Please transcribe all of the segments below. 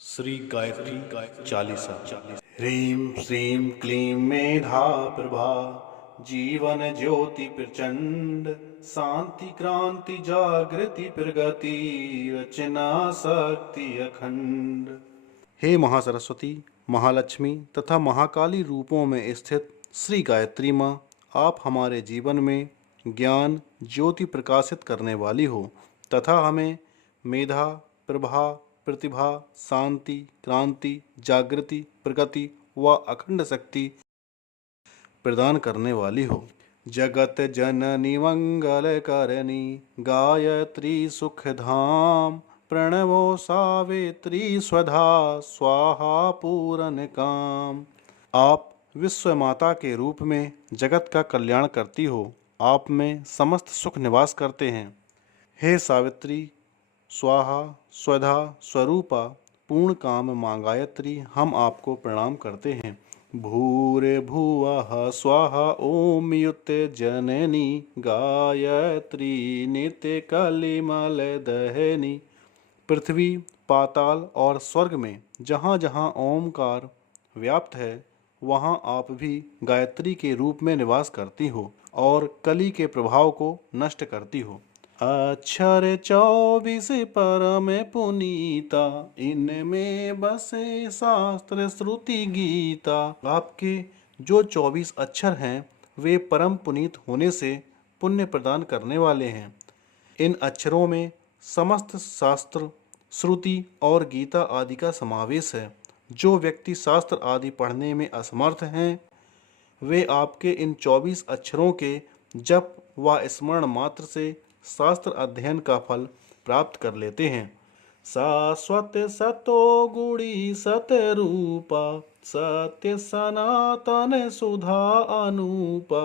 श्री गायत्री चालीसा। ह्रीं श्रीं क्लीं मेधा प्रभा जीवन ज्योति प्रचंड शांति क्रांति जागृति प्रगति रचना शक्ति अखंड। हे महासरस्वती, महालक्ष्मी तथा महाकाली रूपों में स्थित श्री गायत्री माँ, आप हमारे जीवन में ज्ञान ज्योति प्रकाशित करने वाली हो तथा हमें मेधा, प्रभा, प्रतिभा, शांति, क्रांति, जागृति, प्रगति व अखंड शक्ति प्रदान करने वाली हो। जगत जननी मंगल करनी गायत्री सुखधाम प्रणवो सावित्री स्वधा स्वाहा पूरन काम। आप विश्व माता के रूप में जगत का कल्याण करती हो। आप में समस्त सुख निवास करते हैं। हे सावित्री, स्वाहा स्वधा स्वरूपा पूर्ण काम मां गायत्री, हम आपको प्रणाम करते हैं। भूरे भुवः स्वाहा ओम युते जननी गायत्री नित्य कलिमल दहनी। पृथ्वी, पाताल और स्वर्ग में जहाँ जहाँ ओमकार व्याप्त है, वहाँ आप भी गायत्री के रूप में निवास करती हो और कली के प्रभाव को नष्ट करती हो। अक्षर 24 परम पुनीता, इनमें बसे शास्त्र श्रुति गीता। आपके जो 24 अक्षर हैं, वे परम पुनीत होने से पुण्य प्रदान करने वाले हैं। इन अक्षरों में समस्त शास्त्र, श्रुति और गीता आदि का समावेश है। जो व्यक्ति शास्त्र आदि पढ़ने में असमर्थ हैं, वे आपके इन 24 अक्षरों के जप व स्मरण मात्र से शास्त्र अध्ययन का फल प्राप्त कर लेते हैं। शाश्वत सतो गुणी सतरूपा सत्य सनातन सुधा अनूपा।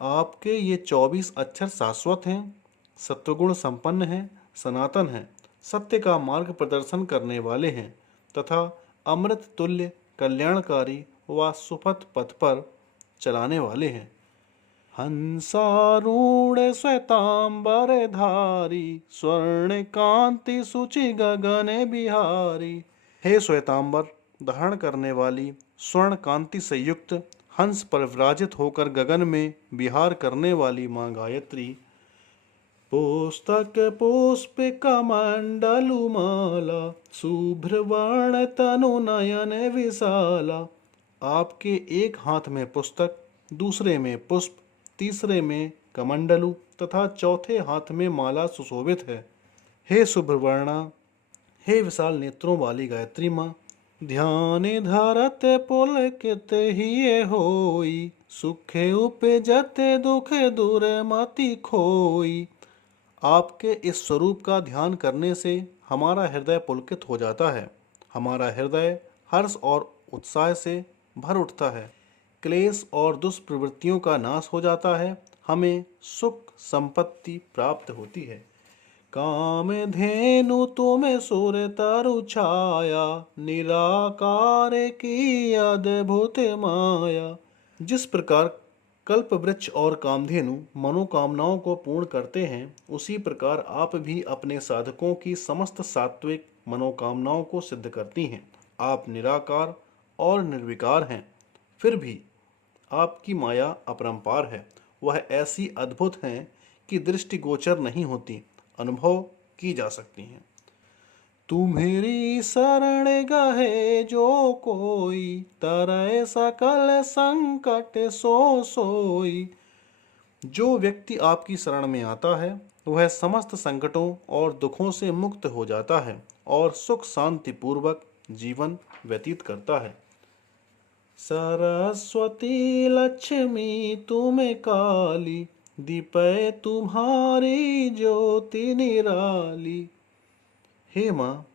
आपके ये 24 अक्षर शाश्वत हैं, सत्वगुण संपन्न हैं, सनातन हैं, सत्य का मार्ग प्रदर्शन करने वाले हैं तथा अमृत तुल्य कल्याणकारी व सुपथ पथ पर चलाने वाले हैं। हंसारूढ़ श्वेतांबर धारी स्वर्ण कांति सुचि गगन बिहारी। हे श्वेतांबर धारण करने वाली स्वर्ण कांति से युक्त हंस पर विराजित होकर गगन में विहार करने वाली मां गायत्री। पुस्तक पुष्प कमंडलु माला शुभ्र वर्ण तनु नयन विशाला। आपके एक हाथ में पुस्तक, दूसरे में पुष्प, तीसरे में कमंडलु तथा चौथे हाथ में माला सुशोभित है। हे शुभ्रवर्णा, हे विशाल नेत्रों वाली गायत्री माँ, ध्यान धरत पुलकित ही होई सुखे उपजत दुख दूर मति खोई। आपके इस स्वरूप का ध्यान करने से हमारा हृदय पुलकित हो जाता है। हमारा हृदय हर्ष और उत्साह से भर उठता है। क्लेश और दुष्प्रवृत्तियों का नाश हो जाता है। हमें सुख संपत्ति प्राप्त होती है। काम धेनु तुम सुर तरु छाया निराकार की अद्भुत माया। जिस प्रकार कल्प वृक्ष और कामधेनु मनोकामनाओं को पूर्ण करते हैं, उसी प्रकार आप भी अपने साधकों की समस्त सात्विक मनोकामनाओं को सिद्ध करती हैं। आप निराकार और निर्विकार हैं, फिर भी आपकी माया अपरंपार है। वह ऐसी अद्भुत हैं कि दृष्टिगोचर नहीं होती, अनुभव की जा सकती हैं। तुम्हेरी शरण गहे जो कोई तरह सकल संकट सो सोई। जो व्यक्ति आपकी शरण में आता है, वह समस्त संकटों और दुखों से मुक्त हो जाता है और सुख शांति पूर्वक जीवन व्यतीत करता है। सरस्वती लक्ष्मी तुम्हें काली दीपे तुम्हारी ज्योति निराली। हे माँ,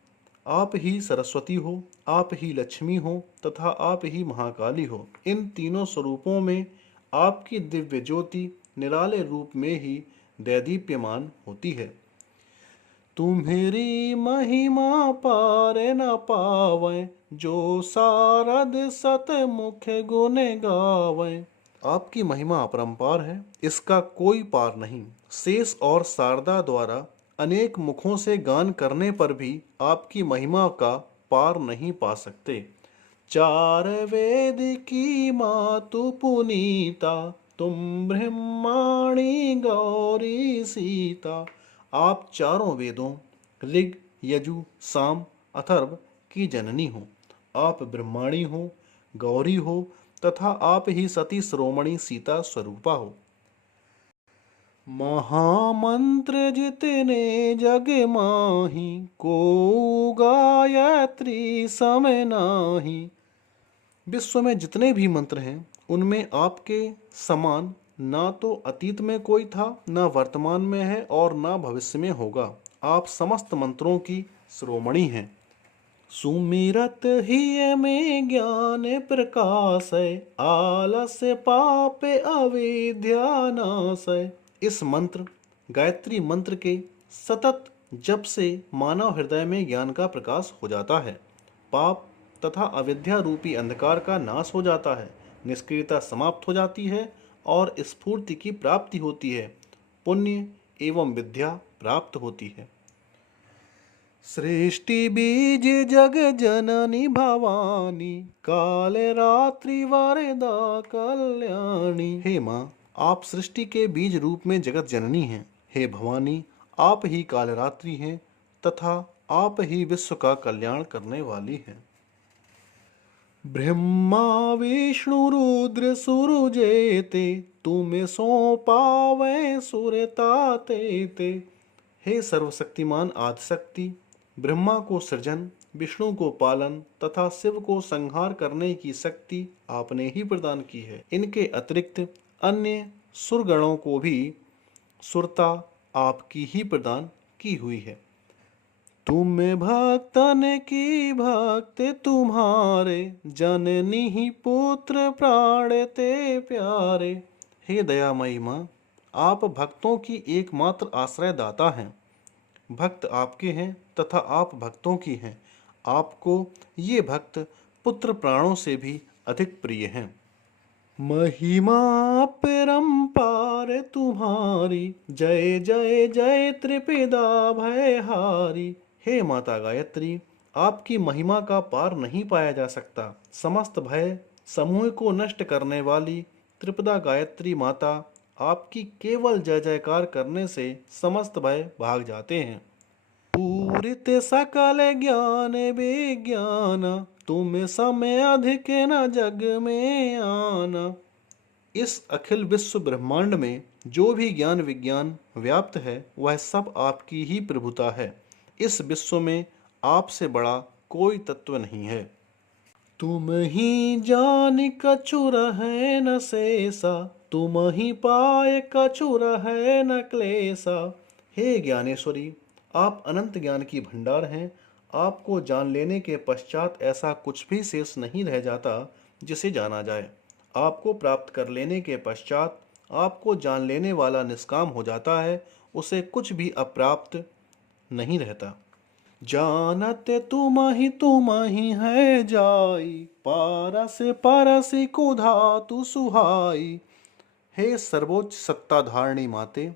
आप ही सरस्वती हो, आप ही लक्ष्मी हो तथा आप ही महाकाली हो। इन तीनों स्वरूपों में आपकी दिव्य ज्योति निराले रूप में ही दैदीप्यमान होती है। तुम्हेरी महिमा पार न पावे जो सारद सत मुख गुण गावे। आपकी महिमा अपरंपार है, इसका कोई पार नहीं। शेष और शारदा द्वारा अनेक मुखों से गान करने पर भी आपकी महिमा का पार नहीं पा सकते। चार वेद की मातु पुनीता, तुम ब्रह्माणी गौरी सीता। आप चारों वेदों ऋग, यजु, साम, अथर्व की जननी हो। आप ब्रह्माणी हो, गौरी हो तथा आप ही सती शिरोमणि सीता स्वरूपा हो। महामंत्र जितने जग माही, को गायत्री समय नाही। विश्व में जितने भी मंत्र हैं उनमें आपके समान ना तो अतीत में कोई था, ना वर्तमान में है और ना भविष्य में होगा। आप समस्त मंत्रों की शिरोमणि हैं। सुमिरत ही में ज्ञान प्रकाशय, आलस्य पाप अविद्या नाशय। इस मंत्र गायत्री मंत्र के सतत जप से मानव हृदय में ज्ञान का प्रकाश हो जाता है। पाप तथा अविद्या रूपी अंधकार का नाश हो जाता है, निष्क्रियता समाप्त हो जाती है और स्फूर्ति की प्राप्ति होती है, पुण्य एवं विद्या प्राप्त होती है। सृष्टि बीज जग जननी भवानी, काल रात्रि वरदा कल्याणी। हे माँ, आप सृष्टि के बीज रूप में जगत जननी हैं। हे भवानी, आप ही कालरात्रि हैं तथा आप ही विश्व का कल्याण करने वाली हैं। ब्रह्मा विष्णु रुद्र सुरजेते, तुम्हें सौंपावे सुरता तेते। हे सर्वशक्तिमान आदिशक्ति, ब्रह्मा को सृजन, विष्णु को पालन तथा शिव को संहार करने की शक्ति आपने ही प्रदान की है। इनके अतिरिक्त अन्य सुरगणों को भी सुरता आपकी ही प्रदान की हुई है। तुम भक्तन की भक्त तुम्हारे, जननी ही पुत्र प्राण ते प्यारे। हे दयामयी माँ, आप भक्तों की एकमात्र आश्रय दाता हैं। भक्त आपके हैं तथा आप भक्तों की हैं। आपको ये भक्त पुत्र प्राणों से भी अधिक प्रिय हैं। महिमा परंपार तुम्हारी, जय जय जय त्रिपिदा भयहारी। हे माता गायत्री, आपकी महिमा का पार नहीं पाया जा सकता। समस्त भय समूह को नष्ट करने वाली त्रिपदा गायत्री माता, आपकी केवल जय जयकार करने से समस्त भय भाग जाते हैं। पूरित सकल ज्ञान विज्ञान, तुम समय अधिक न जग में आना। इस अखिल विश्व ब्रह्मांड में जो भी ज्ञान विज्ञान व्याप्त है वह सब आपकी ही प्रभुता है। इस विश्व में आपसे बड़ा कोई तत्व नहीं है। तुम ही जान कछु रहे न शेषा, तुम ही पाए कछु रहे न क्लेशा। हे ज्ञानेश्वरी, आप अनंत ज्ञान की भंडार हैं। आपको जान लेने के पश्चात ऐसा कुछ भी शेष नहीं रह जाता जिसे जाना जाए। आपको प्राप्त कर लेने के पश्चात आपको जान लेने वाला निष्काम हो जाता है, उसे कुछ भी अप्राप्त नहीं रहता। जानत तुम ही है जाई, पारस परस कुधा तु सुहाई। हे सर्वोच्च सत्ताधारणी माते,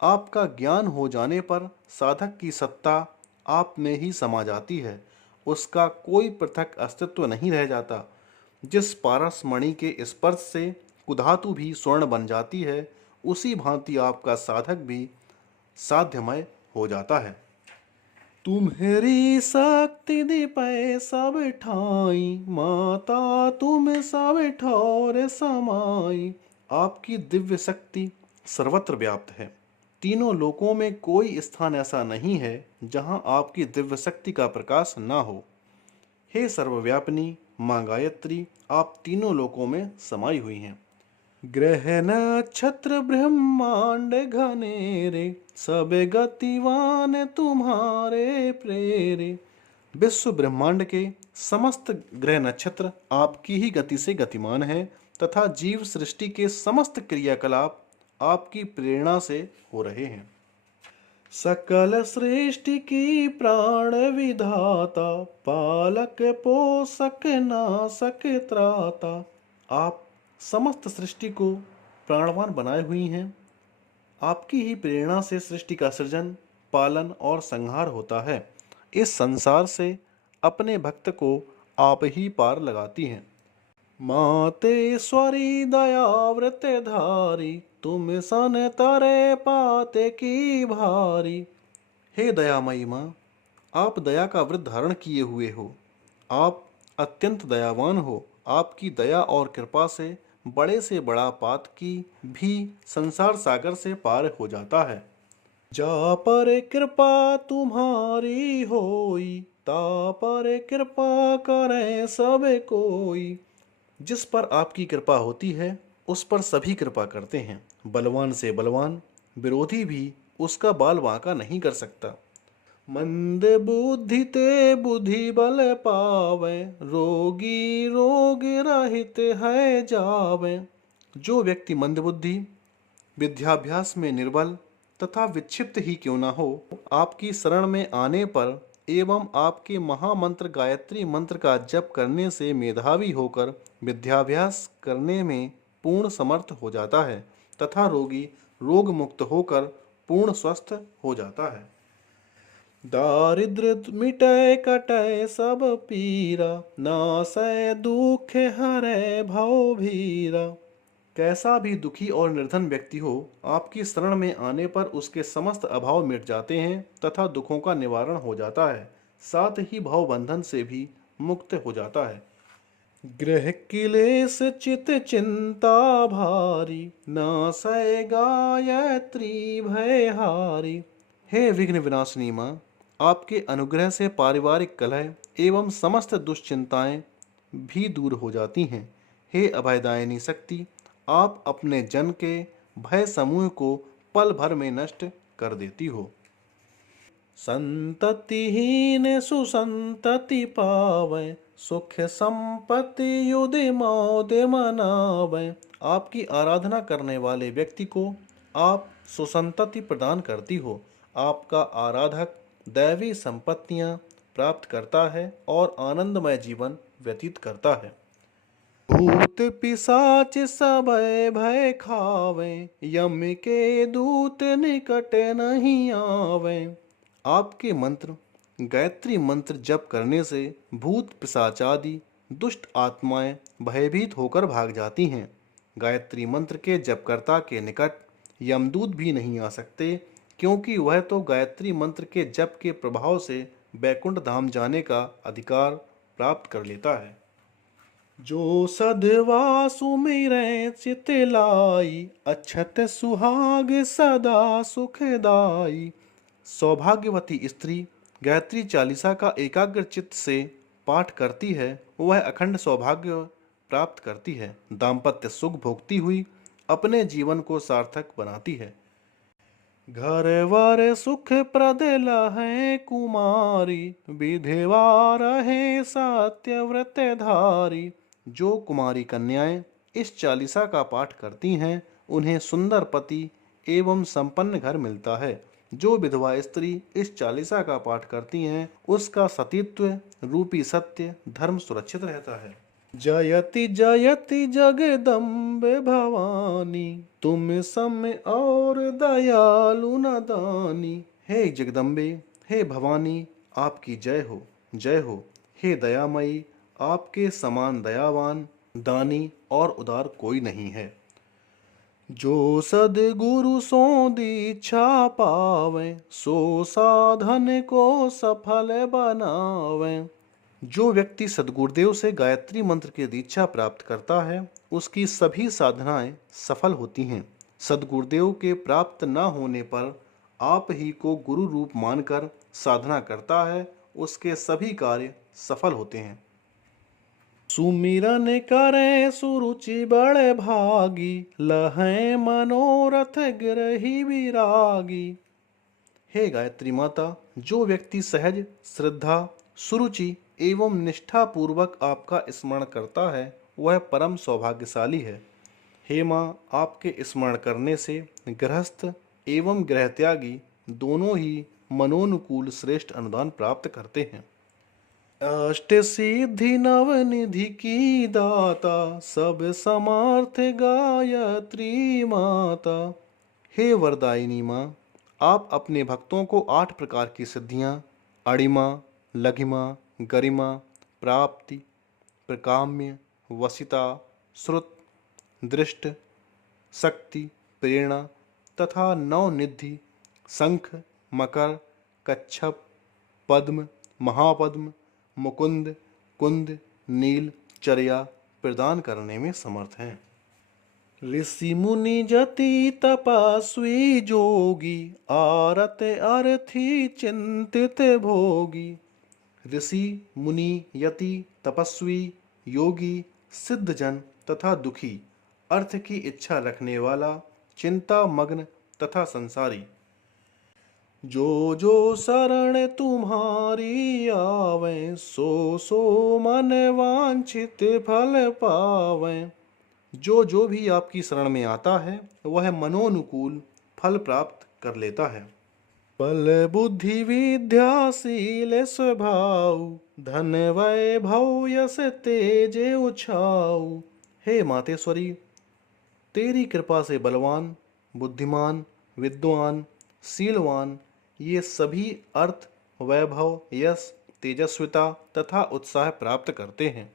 आपका ज्ञान हो जाने पर साधक की सत्ता आप में ही समा जाती है। उसका कोई पृथक अस्तित्व नहीं रह जाता। जिस पारस मणि के स्पर्श से कुधातु भी स्वर्ण बन जाती है, उसी भांति आपका साधक भी साध्यमय हो जाता है। तुम्हारी शक्ति दिपै सब ठाई, माता तुम सब ठौर समाई। आपकी दिव्य शक्ति सर्वत्र व्याप्त है। तीनों लोकों में कोई स्थान ऐसा नहीं है जहां आपकी दिव्य शक्ति का प्रकाश ना हो। हे सर्वव्यापिनी माँ गायत्री, आप तीनों लोकों में समाई हुई हैं। ग्रह नक्षत्र ब्रह्मांड घनेरे, सब गतिवान तुम्हारे प्रेरे। विश्व ब्रह्मांड के समस्त ग्रह नक्षत्र आपकी ही गति से गतिमान हैं तथा जीव सृष्टि के समस्त क्रियाकलाप आपकी प्रेरणा से हो रहे हैं। सकल सृष्टि की प्राण विधाता, पालक पोषक नाशक त्राता। आप समस्त सृष्टि को प्राणवान बनाए हुई हैं। आपकी ही प्रेरणा से सृष्टि का सृजन, पालन और संहार होता है। इस संसार से अपने भक्त को आप ही पार लगाती हैं। मातेश्वरी दयाव्रत धारी, तुम सन तरे पाते की भारी। हे दयामयी माँ, आप दया का व्रत धारण किए हुए हो। आप अत्यंत दयावान हो। आपकी दया और कृपा से बड़ा पातकी भी संसार सागर से पार हो जाता है। जा पर कृपा तुम्हारी होई, ता पर कृपा करे सब कोई। जिस पर आपकी कृपा होती है उस पर सभी कृपा करते हैं। बलवान से बलवान विरोधी भी उसका बाल बांका नहीं कर सकता। मंद बुद्धि ते बुद्धि बल पावे, रोगी रोग रहित है जावे। जो व्यक्ति मंद बुद्धि, विद्याभ्यास में निर्बल तथा विक्षिप्त ही क्यों ना हो, आपकी शरण में आने पर एवं आपके महामंत्र गायत्री मंत्र का जप करने से मेधावी होकर विद्याभ्यास करने में पूर्ण समर्थ हो जाता है तथा रोगी रोग मुक्त होकर पूर्ण स्वस्थ हो जाता है। दारिद्र मिटय कटय सब पीरा, नासय दुख हरै भव भीरा। कैसा भी दुखी और निर्धन व्यक्ति हो, आपकी शरण में आने पर उसके समस्त अभाव मिट जाते हैं तथा दुखों का निवारण हो जाता है, साथ ही भव बंधन से भी मुक्त हो जाता है। ग्रह क्लेश चित चिंता भारी, नासय गायत्री भयहारी। हे विघ्न विनाशिनी माँ, आपके अनुग्रह से पारिवारिक कलह एवं समस्त दुश्चिंताएं भी दूर हो जाती हैं। हे अभयदायिनी शक्ति, आप अपने जन के भय समूह को पल भर में नष्ट कर देती हो। संततिहीन सुसंतति पावै, सुख संपत्ति युध मौद मनावै। आपकी आराधना करने वाले व्यक्ति को आप सुसंतति प्रदान करती हो। आपका आराधक दैवी संपत्तियां प्राप्त करता है और आनंदमय जीवन व्यतीत करता है। भूत पिशाच सबय भय खावे, यम के दूत निकट नहीं आवे। आपके मंत्र गायत्री मंत्र जप करने से भूत पिशाच आदि दुष्ट आत्माएं भयभीत होकर भाग जाती हैं। गायत्री मंत्र के जपकर्ता के निकट यमदूत भी नहीं आ सकते, क्योंकि वह तो गायत्री मंत्र के जप के प्रभाव से बैकुंठ धाम जाने का अधिकार प्राप्त कर लेता है। जो सदवा सुमिरै चित लाई, अक्षत सुहाग सदा सुखदाई। सौभाग्यवती स्त्री गायत्री चालीसा का एकाग्र चित्त से पाठ करती है, वह अखंड सौभाग्य प्राप्त करती है, दाम्पत्य सुख भोगती हुई अपने जीवन को सार्थक बनाती है। घर वर सुख प्रद लहै कुमारी, विधवा रहे सत्यव्रत धारी। जो कुमारी कन्याएं इस चालीसा का पाठ करती हैं, उन्हें सुंदर पति एवं संपन्न घर मिलता है। जो विधवा स्त्री इस चालीसा का पाठ करती हैं, उसका सतीत्व रूपी सत्य धर्म सुरक्षित रहता है। जयति जयति जगदम्बे भवानी, तुम सम और दयालु न दानी। हे जगदम्बे, हे भवानी, आपकी जय हो, जय हो। हे दयामयी, आपके समान दयावान, दानी और उदार कोई नहीं है। जो सद्गुरु सो दीक्षा पावे, सो साधन को सफल बनावे। जो व्यक्ति सद्गुरुदेव से गायत्री मंत्र की दीक्षा प्राप्त करता है, उसकी सभी साधनाएं सफल होती हैं। सद्गुरुदेव के प्राप्त न होने पर आप ही को गुरु रूप मानकर साधना करता है, उसके सभी कार्य सफल होते हैं। सुमिरन करे सुरुचि बड़े भागी, लहै मनोरथ गिरहि विरागी। हे गायत्री माता, जो व्यक्ति सहज श्रद्धा सुरुचि एवं निष्ठा पूर्वक आपका स्मरण करता है, वह परम सौभाग्यशाली है। हे माँ, आपके स्मरण करने से गृहस्थ एवं गृहत्यागी दोनों ही मनोनुकूल श्रेष्ठ अनुदान प्राप्त करते हैं। अष्ट सिद्धि नवनिधि की दाता, सब समर्थ गायत्री माता। हे वरदायिनी माँ, आप अपने भक्तों को 8 प्रकार की सिद्धियाँ अणिमा, लघिमा, गरिमा, प्राप्ति, प्रकाम्य, वसिता, श्रुत, दृष्ट, शक्ति, प्रेरणा तथा नवनिधि, शंख, मकर, कच्छप, पद्म, महापद्म, मुकुंद, कुंद, नील, चर्या प्रदान करने में समर्थ हैं। ऋषि मुनि जति तपस्वी जोगी, आरत अर्थी चिंतित भोगी। ऋषि मुनि यति तपस्वी योगी सिद्धजन तथा दुखी, अर्थ की इच्छा रखने वाला, चिंता मग्न तथा संसारी। जो जो शरण तुम्हारी आवे, सो सो मन वांछित फल पावे। जो भी आपकी शरण में आता है वह मनोनुकूल फल प्राप्त कर लेता है। बल बुद्धि विद्या शील स्वभाव, धन वैभव यश तेज उछाऊ। हे मातेश्वरी, तेरी कृपा से बलवान, बुद्धिमान, विद्वान, शीलवान ये सभी अर्थ, वैभव, यश, तेजस्विता तथा उत्साह प्राप्त करते हैं।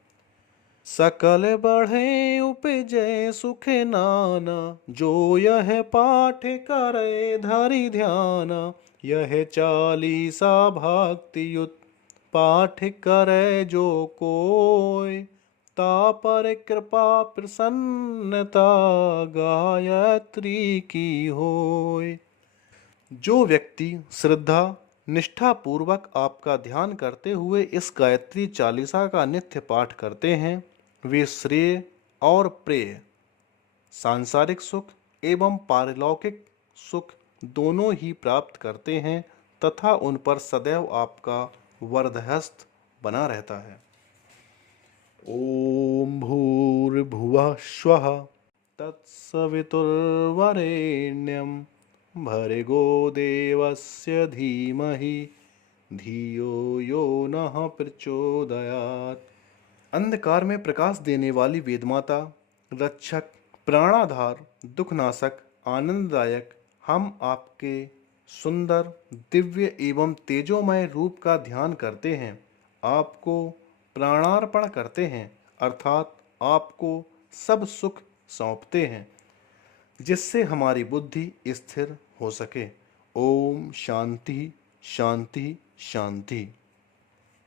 सकल बढ़े उपजय सुख नाना, जो यह पाठ करे धरि ध्याना। यह चालीसा भक्ति युत पाठ करे जो कोय, ता पर कृपा प्रसन्नता गायत्री की होय। जो व्यक्ति श्रद्धा निष्ठा पूर्वक आपका ध्यान करते हुए इस गायत्री चालीसा का नित्य पाठ करते हैं, वे श्रेय और प्रेय, सांसारिक सुख एवं पारलौकिक सुख दोनों ही प्राप्त करते हैं तथा उन पर सदैव आपका वरदहस्त बना रहता है। ओम भूर्भुवः स्वः तत्सवितुर्वरेण्यं, भर्गो देवस्य धीमहि धियो यो नः प्रचोदयात्। अंधकार में प्रकाश देने वाली वेदमाता, रक्षक, प्राणाधार, दुखनाशक, आनंददायक, हम आपके सुंदर, दिव्य एवं तेजोमय रूप का ध्यान करते हैं, आपको प्राणार्पण करते हैं, अर्थात आपको सब सुख सौंपते हैं, जिससे हमारी बुद्धि स्थिर हो सके। ओम शांति शांति शांति।